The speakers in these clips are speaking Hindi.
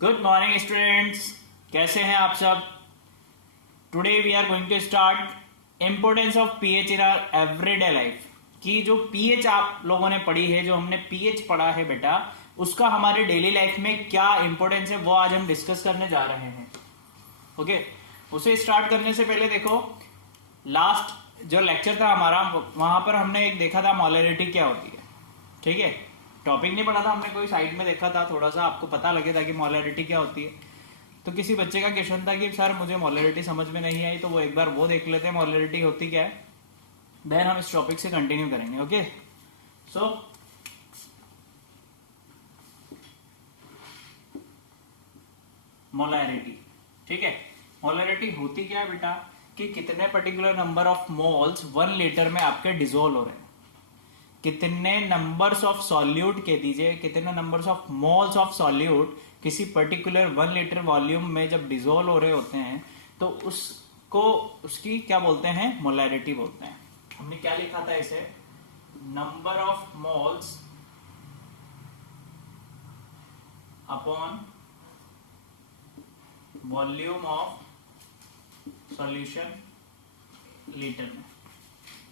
गुड मॉर्निंग स्टूडेंट्स, कैसे हैं आप सब। Today we are going to start importance of pH in our everyday life. कि जो पीएच आप लोगों ने पढ़ी है, जो हमने पीएच पढ़ा है बेटा, उसका हमारे डेली लाइफ में क्या इंपॉर्टेंस है वो आज हम डिस्कस करने जा रहे हैं। ओके, उसे स्टार्ट करने से पहले देखो, लास्ट जो लेक्चर था हमारा, वहां पर हमने एक देखा था मोलैरिटी क्या होती है। ठीक है, टॉपिक नहीं पढ़ा था हमने, कोई साइड में देखा था, थोड़ा सा आपको पता लगे था कि मोलैरिटी क्या होती है। तो किसी बच्चे का क्वेश्चन था कि सर मुझे मोलैरिटी समझ में नहीं आई, तो वो एक बार वो देख लेते हैं मोलैरिटी होती क्या है, देन हम इस टॉपिक से कंटिन्यू करेंगे। ओके, सो मोलैरिटी, ठीक है। मोलैरिटी होती क्या है बेटा, कि कितने particular number of moles 1 litre में आपके डिसोल्व हो रहे हैं, कितने नंबर्स ऑफ सॉल्यूट कह दीजिए, कितने numbers of moles of solute किसी पर्टिकुलर 1 लीटर वॉल्यूम में जब डिसोल्व हो रहे होते हैं, तो उसको उसकी क्या बोलते हैं, मोलैरिटी बोलते हैं। हमने क्या लिखा था इसे, number of moles upon volume of solution litre में,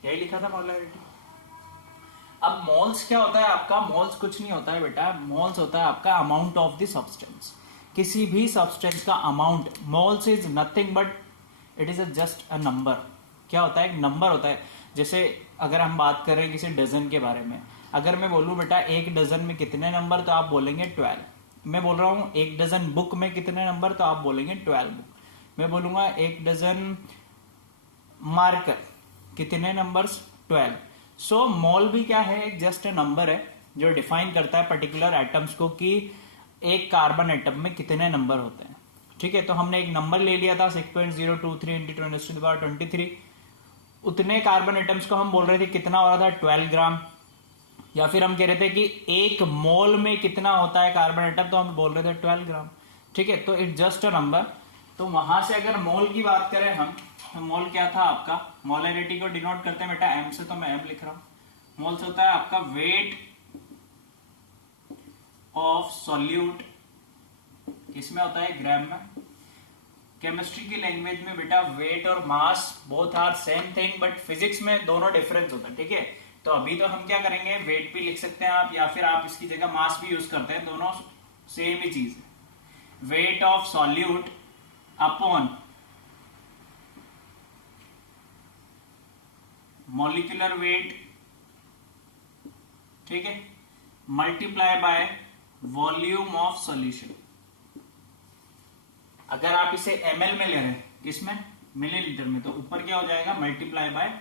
यही लिखा था मोलैरिटी। अब मोल्स क्या होता है आपका, मोल्स कुछ नहीं होता है बेटा, मोल्स होता है आपका अमाउंट ऑफ द सब्सटेंस, किसी भी सब्सटेंस का amount. Moles is nothing but it is just a number. क्या होता है, एक नंबर होता है। जैसे अगर हम बात करें किसी डजन के बारे में, अगर मैं बोलूं बेटा एक डजन में कितने नंबर, तो आप बोलेंगे 12। मैं बोल रहा हूं एक डजन बुक में कितने नंबर, तो आप बोलेंगे 12 बुक। मैं बोलूंगा एक डजन मार्कर कितने नंबर्स, 12। सो मोल भी क्या है, एक जस्ट नंबर है जो डिफाइन करता है पर्टिकुलर एटम्स को, कि एक कार्बन एटम में कितने नंबर होते हैं। ठीक है, तो हमने एक नंबर ले लिया था 6.023 इंटू 10⁻23। उतने कार्बन एटम्स को हम बोल रहे थे कितना हो रहा था, 12 ग्राम। या फिर हम कह रहे थे कि एक मोल में कितना होता है कार्बन एटम, तो हम बोल रहे थे 12 ग्राम। ठीक है, तो इट जस्ट अ नंबर। तो वहां से अगर मोल की बात करें हम, तो मोल क्या था आपका, मोलैरिटी को डिनोट करते हैं बेटा एम से, तो मैं एम लिख रहा हूं। मोल्स होता है आपका वेट ऑफ सॉल्यूट, किसमें होता है, ग्राम में। केमिस्ट्री की लैंग्वेज में बेटा वेट और mass both are same thing, but physics में दोनों डिफरेंस होता है। ठीक है, तो अभी तो हम क्या करेंगे, वेट भी लिख सकते हैं आप, या फिर आप इसकी जगह मास भी यूज करते हैं, दोनों सेम ही चीज है। Weight of solute upon molecular weight, ठीक है, multiply by volume of solution. अगर आप इसे ml में ले रहे हैं, किसमें, मिलीलीटर में, तो ऊपर क्या हो जाएगा, मल्टीप्लाई बाय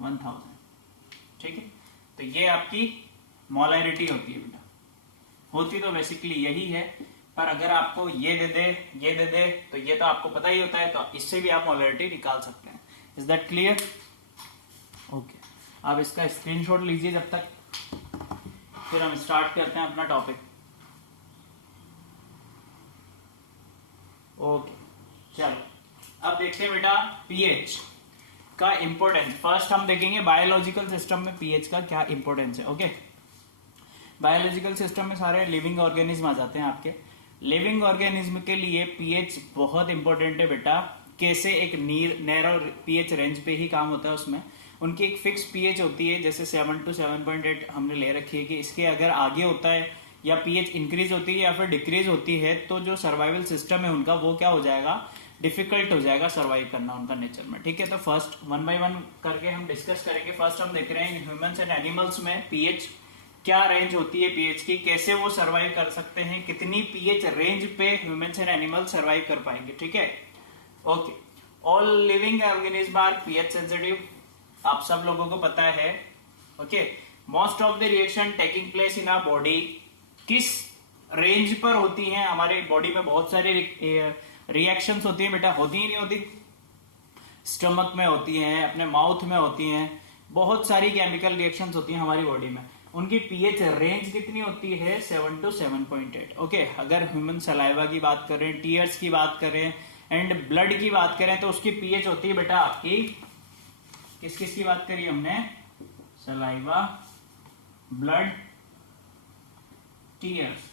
1000। ठीक है, तो ये आपकी मोलैरिटी होती है बेटा। होती तो बेसिकली यही है, पर अगर आपको ये दे दे, ये दे दे, तो ये तो आपको पता ही होता है, तो इससे भी आप मोलैरिटी निकाल सकते हैं। Is that clear? ओके, आप इसका स्क्रीनशॉट लीजिए जब तक, फिर हम स्टार्ट करते हैं अपना टॉपिक। ओके, चलो अब देखते हैं बेटा पीएच का इंपॉर्टेंस। फर्स्ट हम देखेंगे बायोलॉजिकल सिस्टम में पीएच का क्या इंपॉर्टेंस है। ओके, बायोलॉजिकल सिस्टम में सारे लिविंग ऑर्गेनिज्म आ जाते हैं आपके। लिविंग ऑर्गेनिज्म के लिए पीएच बहुत इंपॉर्टेंट है बेटा। कैसे, एक नैरो पीएच रेंज पे ही काम होता है, उसमें उनकी एक फिक्स पीएच होती है, जैसे 7 to 7.8 हमने ले रखी है, कि इसके अगर आगे होता है या पीएच इंक्रीज होती है या फिर डिक्रीज होती है, तो जो सर्वाइवल सिस्टम है उनका वो क्या हो जाएगा, डिफिकल्ट हो जाएगा सर्वाइव करना उनका नेचर में। ठीक है, तो फर्स्ट 1 by 1 करके हम डिस्कस करेंगे। फर्स्ट हम देख रहे हैं ह्यूमंस एंड एनिमल्स में पीएच क्या रेंज होती है, पीएच की कैसे वो सर्वाइव कर सकते हैं, कितनी पीएच रेंज पे ह्यूमंस एंड एनिमल्स सर्वाइव कर पाएंगे। ठीक है, okay. All living organism are pH sensitive, आप सब लोगों को पता है। Okay, most of the reaction taking place in our body किस रेंज पर होती हैं, हमारे बॉडी में बहुत सारी रिएक्शंस होती हैं बेटा, होती ही नहीं होती, स्टमक में होती हैं, अपने माउथ में होती हैं, बहुत सारी केमिकल रिएक्शंस होती हैं हमारी बॉडी में। उनकी पीएच रेंज कितनी होती है, 7 to 7.8। ओके, अगर ह्यूमन सलाइवा की बात करें, टीयर्स की बात करें एंड ब्लड की बात करें, तो उसकी पीएच होती है बेटा आपकी, किस किस की बात करी हमने, सलाइवा, ब्लड, टीयर्स।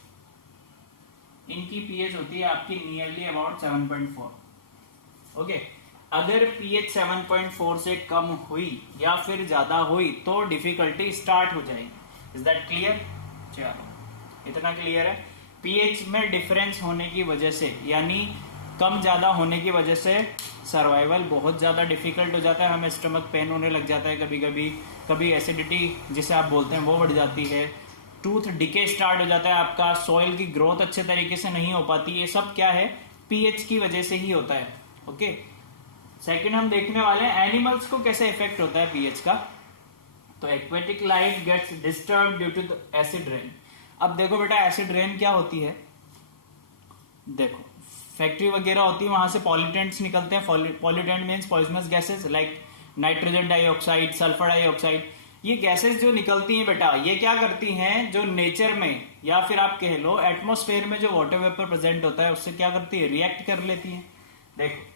इनकी पीएच होती है आपकी नियरली अबाउट 7.4। ओके, अगर पीएच 7.4 से कम हुई या फिर ज्यादा हुई तो डिफिकल्टी स्टार्ट हो जाएगी। Is that clear? चलो इतना क्लियर है। पीएच में डिफरेंस होने की वजह से, यानी कम ज्यादा होने की वजह से सर्वाइवल बहुत ज्यादा डिफिकल्ट हो जाता है। हमें स्टमक पेन होने लग जाता है कभी कभी, कभी एसिडिटी जिसे आप बोलते हैं वो बढ़ जाती है, टूथ डिके स्टार्ट हो जाता है आपका, सॉइल की ग्रोथ अच्छे तरीके से नहीं हो पाती। ये सब क्या है? पीएच की वजह से ही होता है। ओके, सेकंड हम देखने वाले हैं एनिमल्स को कैसे इफेक्ट होता है पीएच का। तो aquatic life gets disturb due to the acid rain. अब देखो बेटा, एसिड रेन क्या होती है? देखो, फैक्ट्री वगैरह होती है, वहां से पॉल्यूटेंट्स निकलते हैं। Pollutant means poisonous gases like nitrogen dioxide, sulphur dioxide. ये गैसेस जो निकलती हैं बेटा, ये क्या करती हैं, जो नेचर में या फिर आप कह लो एटमॉस्फेयर में जो वाटर वेपर प्रेजेंट होता है उससे क्या करती है? रिएक्ट कर लेती है। देखो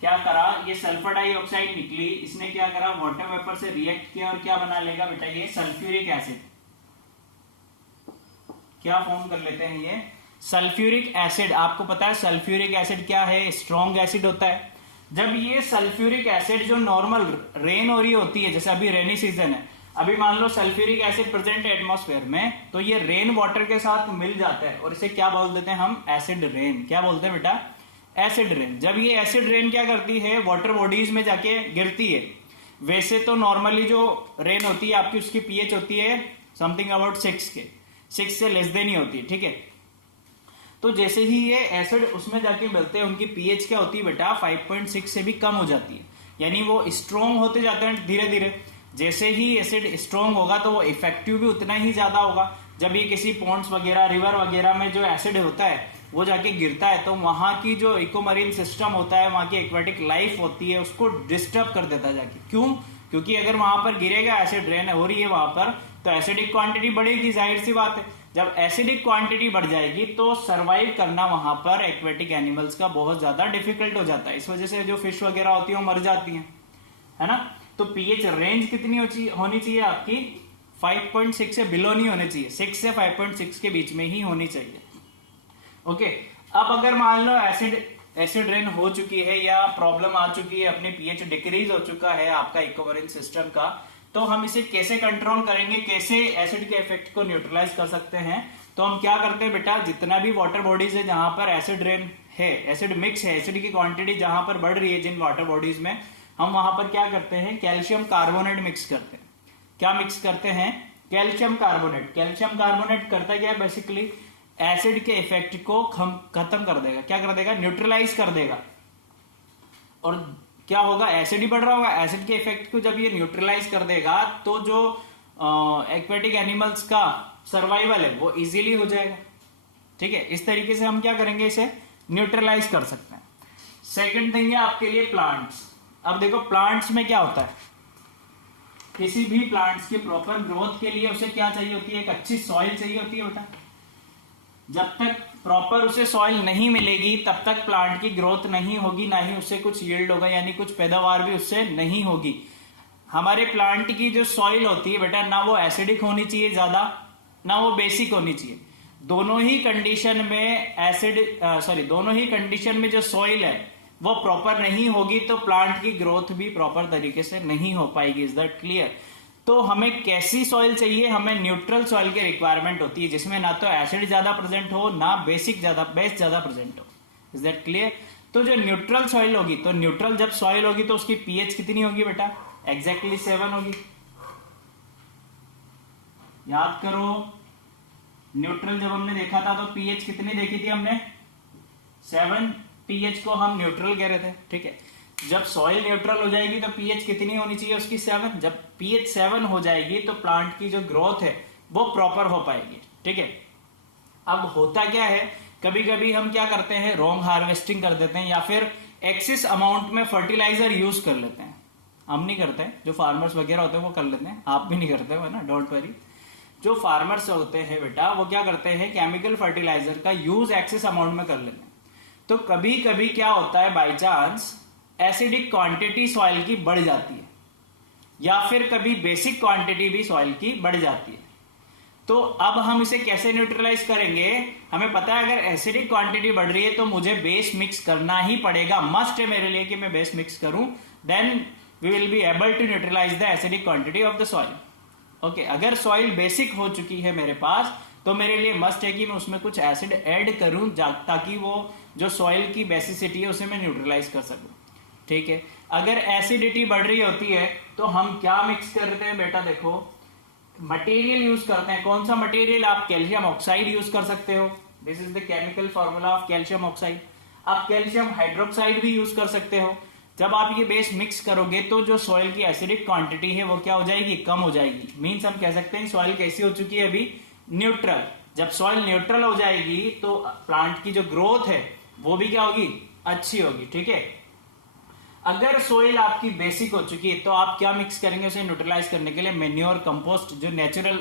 क्या करा, ये सल्फर डाइऑक्साइड निकली, इसने क्या करा, वाटर वेपर से रिएक्ट किया और क्या बना लेगा बेटा? ये सल्फ्यूरिक एसिड। क्या फॉर्म कर लेते हैं ये? Sulphuric acid. आपको पता है सल्फ्यूरिक एसिड क्या है? स्ट्रॉन्ग एसिड होता है। जब ये सल्फ्यूरिक एसिड जो नॉर्मल रेन हो रही होती है, जैसे अभी रेनी सीजन है, अभी मान लो सल्फ्यूरिक एसिड प्रेजेंट है एटमॉस्फेयर में, तो ये रेन वाटर के साथ मिल जाता है और इसे क्या बोल देते हैं हम? Acid rain. क्या बोलते हैं बेटा? Acid rain. जब ये एसिड रेन क्या करती है? वाटर बॉडीज में जाके गिरती है। वैसे तो नॉर्मली जो रेन होती है आपकी, उसकी पीएच होती है समथिंग अबाउट 6 के, 6 से लेस देन ही होती है, ठीक है। तो जैसे ही ये एसिड उसमें जाके मिलते हैं, उनकी पीएच क्या होती है बेटा? 5.6 से भी कम हो जाती है, यानी वो स्ट्रॉन्ग होते जाते हैं धीरे धीरे। जैसे ही एसिड स्ट्रॉन्ग होगा तो वो इफेक्टिव भी उतना ही ज्यादा होगा। जब ये किसी पॉन्ड्स वगैरह, रिवर वगैरह में जो एसिड होता है वो जाके गिरता है, तो वहां की जो इकोमरीन सिस्टम होता है, वहां की एक्वेटिक लाइफ होती है, उसको डिस्टर्ब कर देता है जाके। क्यों? क्योंकि अगर वहां पर गिरेगा, एसिड रेन हो रही है वहां पर, तो एसिडिक क्वांटिटी बढ़ेगी, जाहिर सी बात है। जब एसिडिक क्वांटिटी बढ़ जाएगी तो सर्वाइव करना वहां पर एक्वेटिक एनिमल्स का बहुत ज्यादा डिफिकल्ट हो जाता है। इस वजह से जो फिश वगैरह होती है वो मर जाती हैं, है ना। तो पीएच रेंज कितनी होनी चाहिए आपकी? 5.6 से बिलो नहीं होनी चाहिए, 6 से 5.6 के बीच में ही होनी चाहिए। ओके, अब अगर मान लो एसिड रेन हो चुकी है या प्रॉब्लम आ चुकी है, अपने पीएच डिक्रीज हो चुका है आपका इकोमरीन सिस्टम का, तो हम इसे कैसे कंट्रोल करेंगे, कैसे एसिड के इफेक्ट को न्यूट्रलाइज कर सकते हैं? तो हम क्या करते हैं बेटा, जितना भी वाटर बॉडीज है जहां पर एसिड रेन है, एसिड मिक्स है, एसिड की क्वांटिटी जहां पर बढ़ रही है जिन वाटर बॉडीज में, हम वहां पर क्या करते हैं? कैल्शियम कार्बोनेट मिक्स करते हैं। क्या मिक्स करते हैं? Calcium carbonate. कैल्शियम कार्बोनेट करता क्या है? बेसिकली एसिड के इफेक्ट को खत्म कर देगा। क्या कर देगा? न्यूट्रलाइज कर देगा। और क्या होगा? एसिड ही बढ़ रहा होगा, एसिड के इफेक्ट को जब ये न्यूट्रलाइज कर देगा तो जो एक्वेटिक एनिमल्स का सर्वाइवल है वो इजीली हो जाएगा, ठीक है। इस तरीके से हम क्या करेंगे? इसे न्यूट्रलाइज कर सकते हैं। सेकंड थिंग है आपके लिए प्लांट्स। अब देखो प्लांट्स में क्या होता है, किसी भी प्लांट्स की प्रॉपर ग्रोथ के लिए उसे क्या चाहिए होती है? एक अच्छी सॉइल चाहिए होती है बेटा। जब तक प्रॉपर उसे सॉइल नहीं मिलेगी तब तक प्लांट की ग्रोथ नहीं होगी, ना ही उससे कुछ यील्ड होगा, यानी कुछ पैदावार भी उससे नहीं होगी। हमारे प्लांट की जो सॉइल होती है बेटा, ना वो एसिडिक होनी चाहिए ज्यादा, ना वो बेसिक होनी चाहिए। दोनों ही कंडीशन में दोनों ही कंडीशन में जो सॉइल है वो प्रॉपर नहीं होगी तो प्लांट की ग्रोथ भी प्रॉपर तरीके से नहीं हो पाएगी। Is that clear? तो हमें कैसी सॉइल चाहिए? हमें न्यूट्रल सॉइल की रिक्वायरमेंट होती है, जिसमें ना तो एसिड ज्यादा प्रेजेंट हो, ना बेस ज्यादा प्रेजेंट हो। Is that clear? तो जो न्यूट्रल सॉइल होगी, तो न्यूट्रल जब सॉइल होगी तो उसकी पीएच कितनी होगी बेटा? एग्जैक्टली 7 होगी। याद करो, न्यूट्रल जब हमने देखा था तो पीएच कितनी देखी थी हमने? 7 पीएच को हम न्यूट्रल कह रहे थे, ठीक है। जब सॉइल न्यूट्रल हो जाएगी तो पीएच कितनी होनी चाहिए उसकी? 7। जब पीएच 7 हो जाएगी तो प्लांट की जो ग्रोथ है वो प्रॉपर हो पाएगी, ठीक है। अब होता क्या है, कभी कभी हम क्या करते हैं, रॉन्ग हार्वेस्टिंग कर देते हैं या फिर एक्सेस अमाउंट में फर्टिलाइजर यूज कर लेते हैं। हम नहीं करते हैं, जो फार्मर्स वगैरह होते हैं वो कर लेते हैं, आप भी नहीं करते हो ना, डोंट वरी। जो फार्मर्स होते हैं बेटा वो क्या करते हैं, केमिकल फर्टिलाइजर का यूज एक्सेस अमाउंट में कर लेते हैं। तो कभी कभी क्या होता है, by chance acidic quantity soil की बढ़ जाती है या फिर कभी बेसिक क्वांटिटी भी सॉइल की बढ़ जाती है। तो अब हम इसे कैसे न्यूट्रलाइज करेंगे, हमें पता है अगर एसिडिक क्वांटिटी बढ़ रही है तो मुझे बेस मिक्स करना ही पड़ेगा, मस्ट है मेरे लिए कि मैं बेस मिक्स करूं, then we will be able to neutralise the acidic quantity of the soil. Okay, अगर सॉइल बेसिक हो चुकी है मेरे पास तो मेरे लिए मस्ट है कि मैं उसमें कुछ एसिड ऐड करूं ताकि वो जो सॉइल की बेसिसिटी है उसे मैं न्यूट्रलाइज कर सकूं। ठीक है, अगर एसिडिटी बढ़ रही होती है तो हम क्या मिक्स करते हैं बेटा, देखो मटेरियल यूज करते हैं। कौन सा मटेरियल, आप कैल्शियम ऑक्साइड यूज कर सकते हो, this is the chemical formula of calcium oxide. आप कैल्शियम हाइड्रोक्साइड भी यूज कर सकते हो। जब आप ये बेस मिक्स करोगे तो जो सॉइल की एसिडिक क्वांटिटी है वो क्या हो जाएगी, कम हो जाएगी। मींस हम कह सकते हैं सॉइल कैसी हो चुकी है अभी, न्यूट्रल। जब सॉइल न्यूट्रल हो जाएगी तो प्लांट की जो ग्रोथ है वो भी क्या होगी, अच्छी होगी। ठीक है, अगर सोइल आपकी बेसिक हो चुकी है तो आप क्या मिक्स करेंगे उसे न्यूट्रलाइज करने के लिए, मेन्योर, कंपोस्ट, जो नेचुरल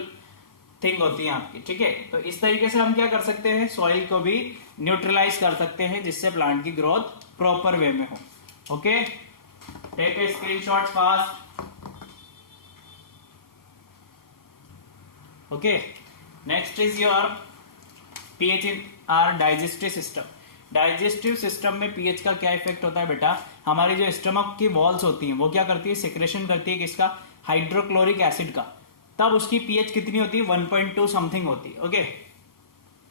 थिंग होती है आपकी। ठीक है, तो इस तरीके से हम क्या कर सकते हैं, सॉइल को भी न्यूट्रलाइज कर सकते हैं जिससे प्लांट की ग्रोथ प्रॉपर वे में हो। Okay, take a screenshot fast. Okay, next is your pH in our digestive system. Digestive system में पीएच का क्या इफेक्ट होता है बेटा, हमारी जो स्टमक की वॉल्स होती हैं वो क्या करती है, सिक्रेशन करती है किसका, हाइड्रोक्लोरिक एसिड का। तब उसकी पीएच कितनी होती है, 1.2 समथिंग होती है। ओके,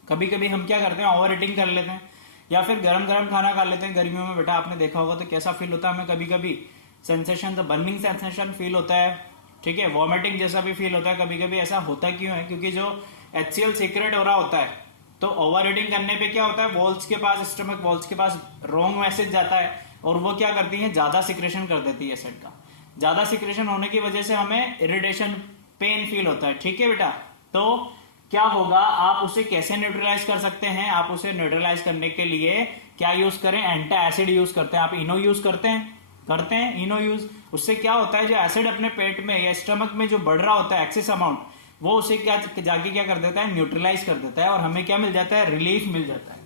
कभी कभी हम क्या करते हैं, ओवर ईटिंग कर लेते हैं या फिर गरम गरम खाना खा लेते हैं गर्मियों में। बेटा आपने देखा होगा तो कैसा फील होता है हमें, कभी कभी sensation, the burning sensation feel होता है। ठीक है, वॉमिटिंग जैसा भी फील होता है कभी कभी। ऐसा होता क्यों है, क्योंकि जो HCl सीक्रेट हो रहा होता है, तो ओवर ईटिंग करने पे क्या होता है, वॉल्स के पास, स्टमक वॉल्स के पास रॉन्ग मैसेज जाता है और वो क्या करती है, ज्यादा सिक्रेशन कर देती है एसिड का। ज्यादा सिक्रेशन होने की वजह से हमें इरिटेशन, पेन फील होता है। ठीक है बेटा, तो क्या होगा, आप उसे कैसे न्यूट्रलाइज कर सकते हैं, आप उसे न्यूट्रलाइज करने के लिए क्या यूज करें, एंटी एसिड यूज करते हैं। आप इनो यूज करते हैं इनो यूज। उससे क्या होता है, जो एसिड अपने पेट में या स्टमक में जो बढ़ रहा होता है एक्सेस अमाउंट, वो उसे क्या जाके क्या कर देता है, न्यूट्रलाइज कर देता है और हमें क्या मिल जाता है, रिलीफ मिल जाता है।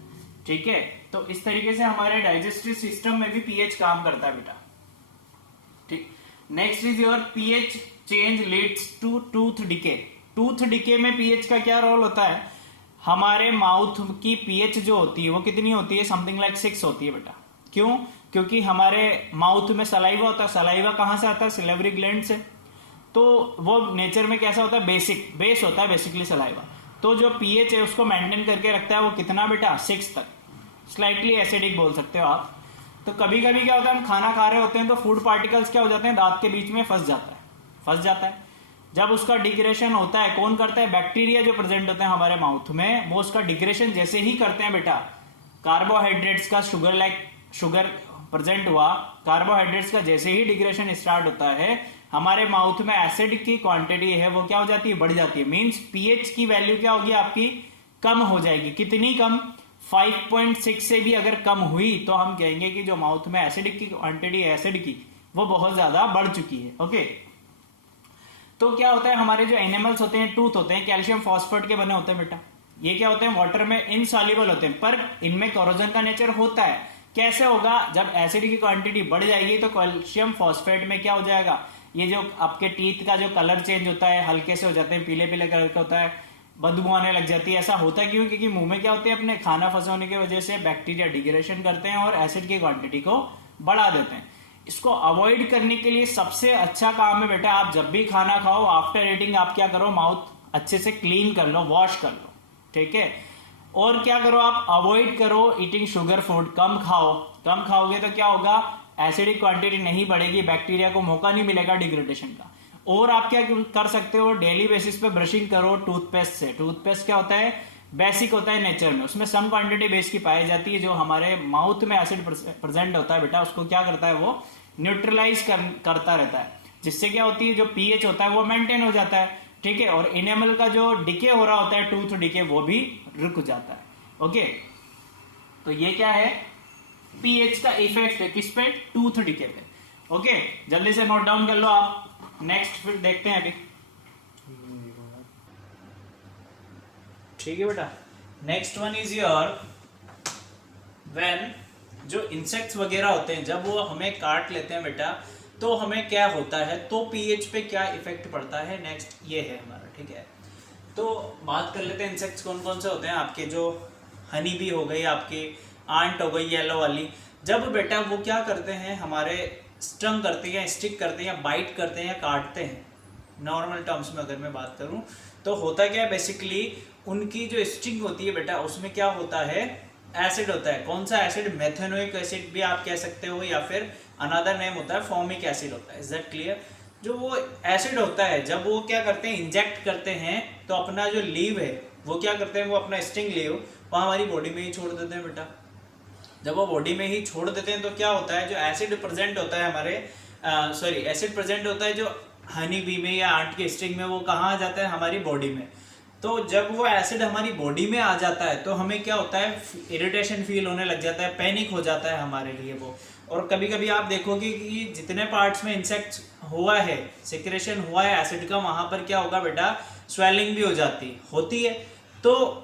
ठीक है, तो इस तरीके से हमारे डाइजेस्टिव सिस्टम में भी पीएच काम करता है बेटा। ठीक, next is your pH change leads to tooth decay. Tooth decay में पीएच का क्या रोल होता है, हमारे माउथ की पीएच जो होती है वो कितनी होती है, समथिंग लाइक 6 होती है बेटा। क्यों, क्योंकि हमारे माउथ में सलाइवा होता है। सलाइवा कहां से आता है, सिलेवरी ग्लैंड से। तो वो नेचर में कैसा होता है, बेस होता है बेसिकली सलाइवा। तो जो पीएच है उसको मेंटेन करके रखता है वो कितना बेटा, 6 तक। स्लाइटली एसिडिक बोल सकते हो आप। तो कभी कभी क्या होता है, हम खाना खा रहे होते हैं तो फूड पार्टिकल्स क्या हो जाते हैं, दांत के बीच में फंस जाता है। जब उसका डिग्रेशन होता है, कौन करता है, बैक्टीरिया जो प्रेजेंट होते हैं हमारे माउथ में, वो उसका डिग्रेशन जैसे ही करते हैं बेटा, कार्बोहाइड्रेट्स का शुगर प्रेजेंट हुआ, कार्बोहाइड्रेट्स का जैसे ही डिग्रेशन स्टार्ट होता है, हमारे माउथ में एसिड की क्वांटिटी है वो क्या हो जाती है, बढ़ जाती है। मींस पीएच की वैल्यू क्या होगी आपकी, कम हो जाएगी। कितनी कम, 5.6 से भी अगर कम हुई तो हम कहेंगे कि जो माउथ में एसिड की क्वांटिटी है एसिड की, वो बहुत ज्यादा बढ़ चुकी है। ओके, तो क्या होता है, हमारे जो एनिमल्स होते हैं, टूथ होते हैं, कैल्शियम फॉस्फेट के बने होते हैं बेटा। ये क्या होते हैं, वाटर में इनसॉल्युबल होते हैं, पर इनमें कोरोजन का नेचर होता है। कैसे होगा, जब एसिड की क्वांटिटी बढ़ जाएगी तो कैल्शियम फॉस्फेट में क्या हो जाएगा, ये जो आपके टीथ का जो कलर चेंज होता है, हल्के से हो जाते हैं, पीले पीले कलर का होता है, बदबू आने लग जाती है। ऐसा होता है क्यों, क्योंकि मुंह में क्या होते हैं, अपने खाना फंसे होने की वजह से बैक्टीरिया डिग्रेडेशन करते हैं और एसिड की क्वांटिटी को बढ़ा देते हैं। इसको अवॉइड करने के लिए सबसे अच्छा काम है बेटा, आप जब भी खाना खाओ, आफ्टर ईटिंग आप क्या करो, माउथ अच्छे से क्लीन कर लो, वॉश कर लो। ठीक है, और क्या करो, आप अवॉइड करो ईटिंग शुगर फूड, कम खाओगे तो क्या होगा, एसिडिक क्वांटिटी नहीं बढ़ेगी, बैक्टीरिया को मौका नहीं मिलेगा डिग्रेडेशन का। और आप क्या कर सकते हो, डेली बेसिस पे ब्रशिंग करो टूथपेस्ट से। टूथपेस्ट क्या होता है, बेसिक होता है नेचर में, उसमें सम क्वांटिटी बेस की पाई जाती है। जो हमारे माउथ में एसिड प्रेजेंट होता है बेटा, उसको क्या करता है, वो न्यूट्रलाइज करता रहता है, जिससे क्या होती है, जो पीएच होता है वो मेंटेन हो जाता है। ठीक है, और एनिमल का जो डिके हो रहा होता है, टूथ डिके, वो भी रुक जाता है। ओके, तो ये क्या है, पीएच का इफेक्ट है किस पे, टूथ डिके पे। ओके, जल्दी से नोट डाउन कर लो आप। नेक्स्ट फिर देखते हैं अभी। ठीक है बेटा, next one is your when जो इंसेक्ट्स वगैरह होते हैं, जब वो हमें काट लेते हैं बेटा, तो हमें क्या होता है, तो पीएच पे क्या इफेक्ट पड़ता है, नेक्स्ट ये है हमारा। ठीक है, तो बात कर लेते हैं इंसेक्ट्स कौन कौन से होते हैं आपके। जो हनी बी हो गई, आपकी आंट हो गई येलो वाली, जब बेटा वो क्या करते हैं हमारे स्टंग करते हैं, स्टिक करते हैं, या बाइट करते हैं, या काटते हैं, नॉर्मल टर्म्स में अगर मैं बात करूं तो होता क्या है बेसिकली, उनकी जो स्टिंग होती है बेटा उसमें क्या होता है, एसिड होता है। कौन सा एसिड, मेथेनोइक एसिड भी आप कह सकते हो, या फिर अनदर नेम होता है फॉर्मिक एसिड होता है। Is that clear? जो वो एसिड होता है जब वो क्या करते हैं, इंजेक्ट करते हैं, तो अपना जो लीव है वो क्या करते हैं, वो अपना स्टिंग लीव वो हमारी बॉडी में ही छोड़ देते हैं बेटा। जब वो बॉडी में ही छोड़ देते हैं तो क्या होता है, जो एसिड प्रेजेंट होता है हमारे एसिड प्रेजेंट होता है जो हनी बी में या आंट के स्टिंग में, वो कहाँ आ जाता है, हमारी बॉडी में। तो जब वो एसिड हमारी बॉडी में आ जाता है तो हमें क्या होता है, इरिटेशन फील होने लग जाता है, पैनिक हो जाता है हमारे लिए वो। और कभी कभी आप देखोगे कि जितने पार्ट्स में इंसेक्ट हुआ है, सिक्रेशन हुआ है एसिड का, वहां पर क्या होगा बेटा, स्वेलिंग भी हो जाती होती है। तो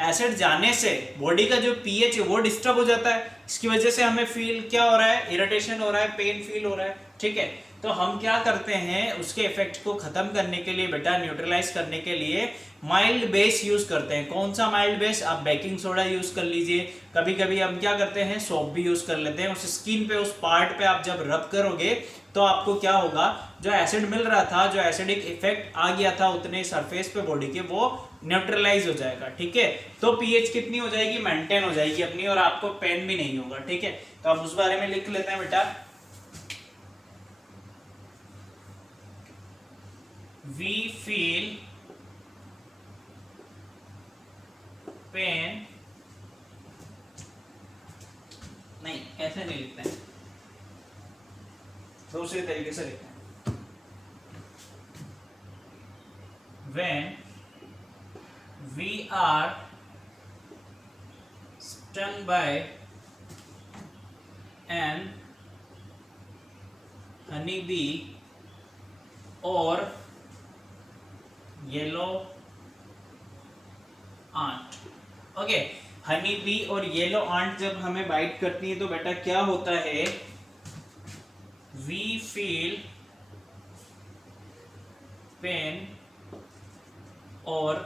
एसिड जाने से बॉडी का जो पीएच है वो डिस्टर्ब हो जाता है, इसकी वजह से हमें फील क्या हो रहा है, इरिटेशन हो रहा है, पेन फील हो रहा है। ठीक है, तो हम क्या करते हैं, उसके इफेक्ट को खत्म करने के लिए बेटा, न्यूट्रलाइज करने के लिए माइल्ड बेस यूज करते हैं। कौन सा माइल्ड बेस, आप बेकिंग सोडा यूज कर लीजिए, कभी कभी हम क्या करते हैं, सोप भी यूज कर लेते हैं। उस स्किन पे, उस पार्ट पे आप जब रब करोगे तो आपको क्या होगा, जो एसिड मिल रहा था, जो एसिडिक इफेक्ट आ गया था उतने सरफेस पे बॉडी के, वो न्यूट्रलाइज हो जाएगा। ठीक है, तो पीएच कितनी हो जाएगी, मेंटेन हो जाएगी अपनी, और आपको पेन भी नहीं होगा। ठीक है, तो आप उस बारे में लिख लेते हैं बेटा। We feel pain, नहीं ऐसे नहीं लिखते हैं, दूसरे तरीके से लिखते हैं। When we are stung by an honeybee or yellow ant. Okay, honey bee और येलो आंट जब हमें बाइट करती है तो बेटा क्या होता है, वी फील पेन और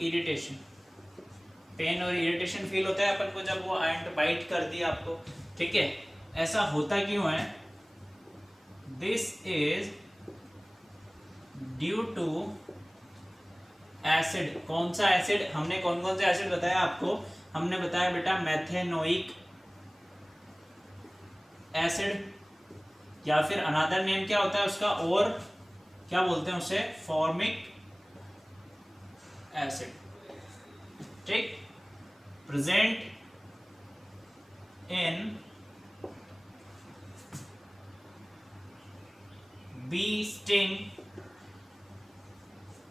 इरिटेशन। पेन और इरिटेशन फील होता है अपन को जब वो आंट बाइट कर दी आपको। ठीक है, ऐसा होता क्यों है, this is due to acid. कौन सा एसिड, हमने कौन कौन सा एसिड बताया आपको, हमने बताया बेटा मेथेनोइक एसिड, या फिर अनदर नेम क्या होता है उसका, और क्या बोलते हैं उसे, फॉर्मिक एसिड। ठीक, प्रेजेंट इन बी स्टिंग।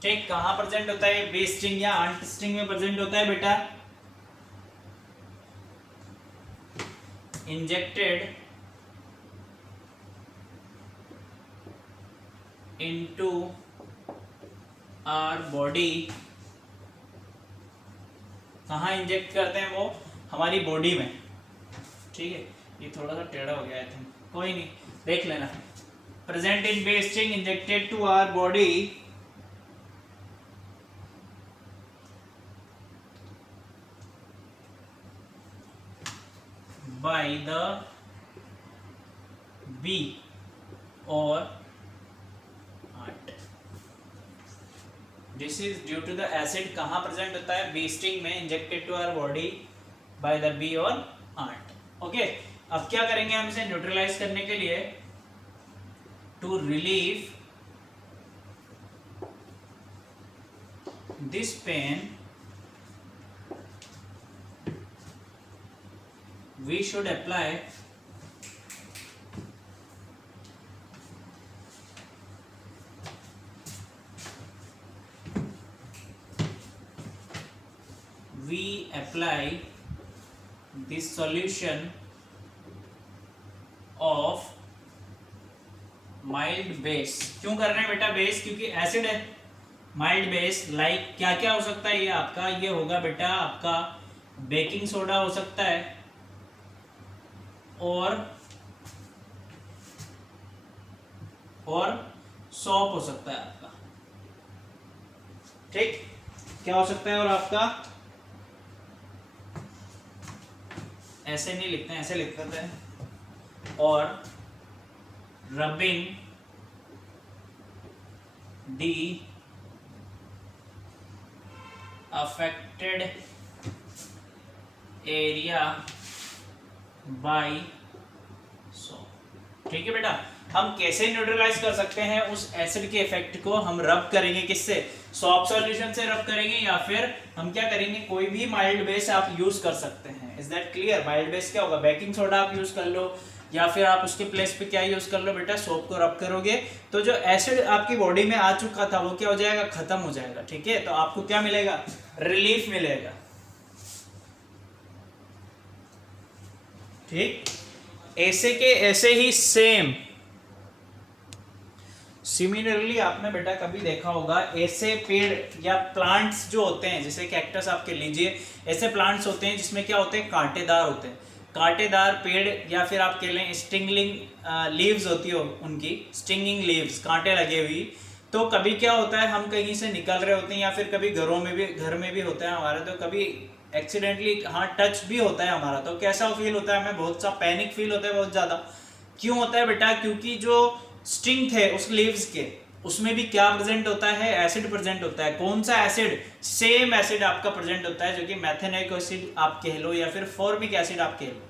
ठीक, कहां प्रेजेंट होता है, बी स्टिंग या आंट स्टिंग में प्रेजेंट होता है बेटा। Injected into our body. कहां इंजेक्ट करते हैं वो, हमारी बॉडी में। ठीक है, ये थोड़ा सा टेढ़ा हो गया है, कोई नहीं, देख लेना। Present in bee sting injected to our body by the bee or ant. This is due to the acid कहाँ प्रेजेंट होता है, bee sting में, injected to our body by the bee or ant. Okay, अब क्या करेंगे हम इसे न्यूट्रलाइज करने के लिए, to relieve this pain we should apply this solution of mild base। क्यों कर रहे हैं बेटा बेस, क्योंकि एसिड है। माइल्ड बेस लाइक क्या क्या हो सकता है, ये आपका ये होगा बेटा, आपका बेकिंग सोडा हो सकता है, और सॉप हो सकता है आपका। ठीक, क्या हो सकता है और आपका ऐसे नहीं लिखते हैं, ऐसे लिख देते हैं, और रबिंग दी अफेक्टेड एरिया बाय सोप। ठीक है बेटा, हम कैसे न्यूट्रलाइज कर सकते हैं उस एसिड के इफेक्ट को? हम रब करेंगे, किससे? सोप सॉल्यूशन से रब करेंगे, या फिर हम क्या करेंगे, कोई भी माइल्ड बेस आप यूज कर सकते हैं। Is that clear? Mild base क्या होगा? बेकिंग सोडा आप यूज कर लो, या फिर आप उसके प्लेस पे क्या यूज कर लो बेटा, सोप को रब करोगे तो जो एसिड आपकी बॉडी में आ चुका था वो क्या हो जाएगा, खत्म हो जाएगा। ठीक है, तो आपको क्या मिलेगा, रिलीफ मिलेगा। ठीक, ऐसे के ऐसे ही सेम सिमिलरली आपने बेटा कभी देखा होगा, ऐसे पेड़ या प्लांट्स जो होते हैं, जैसे कैक्टस आपके लीजिए, ऐसे प्लांट्स होते हैं जिसमें क्या होते हैं, कांटेदार होते हैं। कांटेदार पेड़, या फिर आप कह लें स्टिंगलिंग लीव्स होती हो उनकी, स्टिंगिंग लीव्स, कांटे लगे हुई। तो कभी क्या होता है, हम कहीं से निकल रहे होते हैं, या फिर कभी घर में भी होता है हमारे, तो कभी एक्सीडेंटली हाँ टच भी होता है हमारा, तो कैसा फील होता है, हमें बहुत सा पैनिक फील होता है, बहुत ज्यादा। क्यों होता है बेटा? क्योंकि जो स्टिंग थे उस लीव्स के, उसमें भी क्या प्रेजेंट होता है, एसिड प्रेजेंट होता है। कौन सा एसिड? सेम एसिड आपका प्रेजेंट होता है, जो कि मैथेनिक एसिड आप कह लो, या फिर फॉर्मिक एसिड आप कह लो,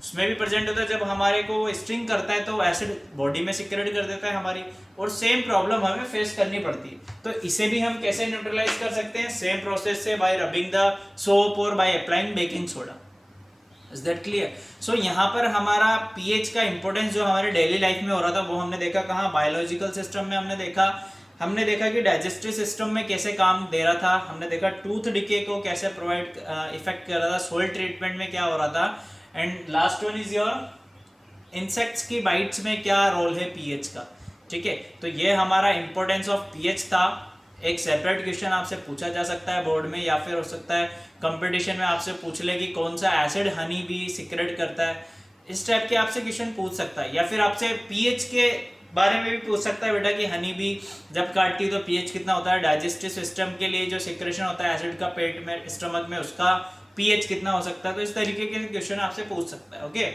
उसमें भी प्रेजेंट होता है। जब हमारे को वो स्टिंग करता है तो एसिड बॉडी में सिक्रेट कर देता है हमारी, और सेम प्रॉब्लम हमें फेस करनी पड़ती है। तो इसे भी हम कैसे न्यूट्रलाइज कर सकते हैं? सेम प्रोसेस से, बाय रबिंग द सोप और by applying baking soda. Is that clear? So यहाँ पर हमारा पीएच का इंपॉर्टेंस जो हमारे डेली लाइफ में हो रहा था वो हमने देखा कहाँ, बायोलॉजिकल सिस्टम में हमने देखा कि डाइजेस्टिव सिस्टम में कैसे काम दे रहा था, हमने देखा टूथ डिके को कैसे प्रोवाइड इफेक्ट कर रहा था, सोइल ट्रीटमेंट में क्या हो रहा था, and last one is your insects की बाइट्स में क्या रोल है पीएच का। ठीक है, तो ये हमारा इंपॉर्टेंस ऑफ पीएच था। एक सेपरेट क्वेश्चन आपसे पूछा जा सकता है बोर्ड में, या फिर हो सकता है कंपटीशन में आपसे पूछ ले कि कौन सा एसिड हनी बी सिक्रेट करता है। इस टाइप के आपसे क्वेश्चन पूछ सकता है, या फिर आपसे पीएच के बारे में भी पूछ सकता है बेटा कि हनी बी जब काटती है तो पीएच कितना होता है, डाइजेस्टिव सिस्टम के लिए जो सिक्रेशन होता है एसिड का पेट में, स्टमक में, उसका पीएच कितना हो सकता है। तो इस तरीके के क्वेश्चन आपसे पूछ सकता है। ओके,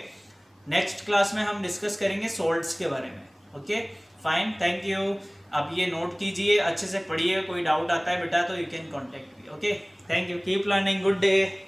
नेक्स्ट क्लास में हम डिस्कस करेंगे सॉल्ट्स के बारे में। Okay fine, thank you. अब ये नोट कीजिए, अच्छे से पढ़िए, कोई डाउट आता है बेटा तो you can contact me. Okay, thank you, keep learning, good day.